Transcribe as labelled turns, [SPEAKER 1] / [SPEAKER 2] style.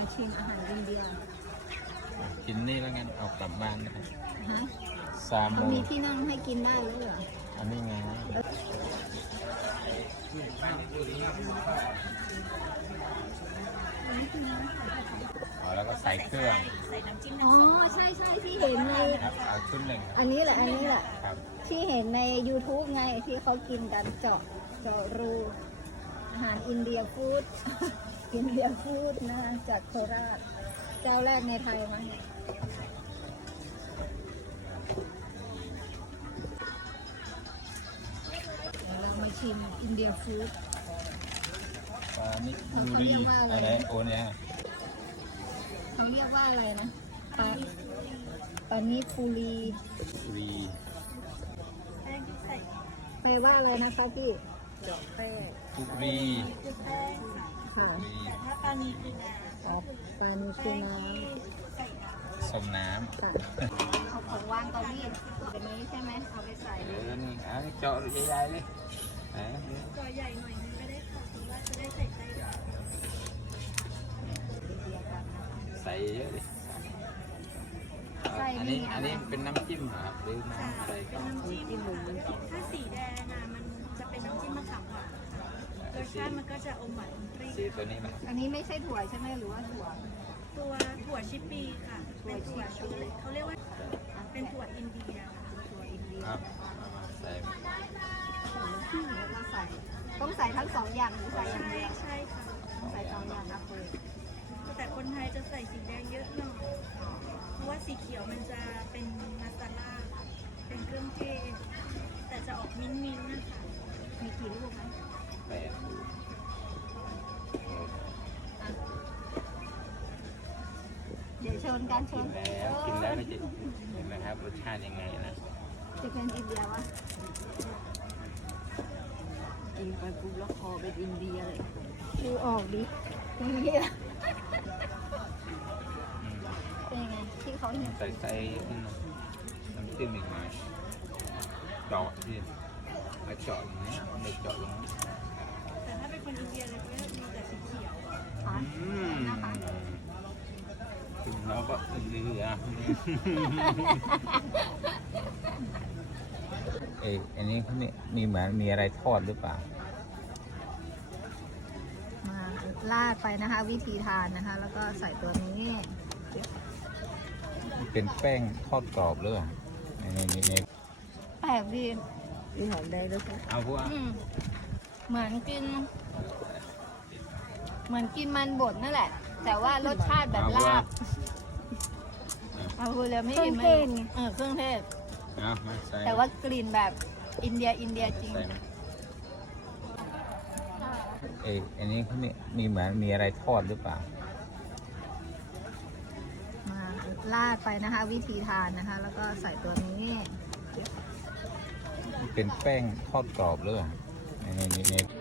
[SPEAKER 1] ชิมอาหารอินเดีย
[SPEAKER 2] กินนี่แล้วกันเอากลับบ้านนะครับซา
[SPEAKER 1] เขา
[SPEAKER 2] มู
[SPEAKER 1] มีที่นั่งให้กินได้แล้วเหรอ
[SPEAKER 2] อันนี้ไงแล้วก็ใส่เครื่อง
[SPEAKER 1] อ๋อใช่ใช่ที่เห็นใน
[SPEAKER 2] เอาชุดหนึ่ง
[SPEAKER 1] อันนี้แหละ
[SPEAKER 2] ครับ
[SPEAKER 1] ที่เห็นใน YouTube ไงที่เขากินกันเจาะรูอาหารอินเดียฟู้ด อินเดียฟู้ดนะจากโคราชเจ้าแรกในไทยมั้งเนี่ยเรามาชิมอินเดียฟู้ด
[SPEAKER 2] ปลานิบุรีอะไรโอเนี่ย
[SPEAKER 1] เขาเรียกว่าอะไรนะปานิปุรีแปลว่าอะไรนะคะพี่เจาะแป้ง
[SPEAKER 2] ปุรี
[SPEAKER 1] ค่ะถ้าปานีคือน้ำปานีคือน้
[SPEAKER 2] ำสมน้ำ
[SPEAKER 1] ค่ะเอาของวางเตารีดแบบนี้ใช่ไหมเอาไปใส่
[SPEAKER 2] นี่เจาะใหญ่ๆเลย
[SPEAKER 3] เจาะใหญ่หน่อยนึงก็ได้ค่ะเพราะว่าจะได้ใส่ไส้
[SPEAKER 2] ใส่เยอะเลยอันนี้เป็นน้ำจิ้มครับหรือน้ำอะไร
[SPEAKER 3] เป็นน้ำจิ้มถ้าสีแดงนะมันจะเป็นน้ำจิ้มมะขามหวานรสชาติมันก็จะอมหวานอมเปรี้ยว
[SPEAKER 2] สีตัวนี้มัน
[SPEAKER 1] อันนี้ไม่ใช่ถั่วใช่ไหมหรือว่าถั่
[SPEAKER 3] วชิปปีค่ะเป็นถั่วช็อกโกแลตเขาเรียกว่าเป็นถั่วอินเดีย
[SPEAKER 1] ถั่วอินเดีย
[SPEAKER 2] ครับใส่
[SPEAKER 1] แล้วก็ใส่ต้องใส่ทั้งสองอย่างหรือใส่อย่างเดียว
[SPEAKER 3] ใช่ค่ะ
[SPEAKER 1] ใส่สองอย่างนะเลย
[SPEAKER 3] แต่คนไทยจะใส่สีแดงเยอะหน่อยเพราะว่าสีเขียวมันจะเป็นมาซาล่าเป็นเครื่องเทศแต่จะออกมิ้นท์นะคะ
[SPEAKER 1] มีกี่ลูกไหม
[SPEAKER 2] 8
[SPEAKER 1] เดี๋ยวชนกันชน
[SPEAKER 2] กินแล้วไม่จะเห็นไหมครับรสชาติยังไงนะ
[SPEAKER 1] จะเป็นอินเดียวะกินไปปุ๊บแล้วคอเป็นอินเดียเลยดูออกดิอินเดียเป็นไงที่เขาเห็น
[SPEAKER 2] ใส่น้ำจิ้มอีกหน่อยเจาะที่มาเจาะอย่างนี้ไม่เจาะอย่างนี้
[SPEAKER 3] แต่ถ้าเป็นคนอินเดียเลยก็จะมีแต่สีเขียว
[SPEAKER 1] นะคะ
[SPEAKER 2] ถึงแล้วก็อินเดียอันนี้เขาเนี่ยมีเหมือนมีอะไรทอดหรือเปล่า
[SPEAKER 1] มาลาดไปนะคะวิธีทานนะคะแล้วก็ใส่ตัวนี้
[SPEAKER 2] เป็นแป้งทอดกรอบหรือเปล่านี่
[SPEAKER 1] แปลกดีมีหอมแดงด้วยค่ะ
[SPEAKER 2] เอาพวก
[SPEAKER 1] เหมือนกินมันบดนั่นแหละแต่ว่ารสชาติแบบลาบเอาพูดแล้วไม่กินไม่เครื่องเทศแต่ว่ากลิ่นแบบอินเดียจริง
[SPEAKER 2] อันนี้เขาเนี่ยมีเหมือนมีอะไรทอดหรือเปล่า
[SPEAKER 1] มาลาดไปนะคะวิธีทานนะคะแล้วก็ใส่ตัวนี้
[SPEAKER 2] เป็นแป้งทอดกรอบหรือเปล่านี่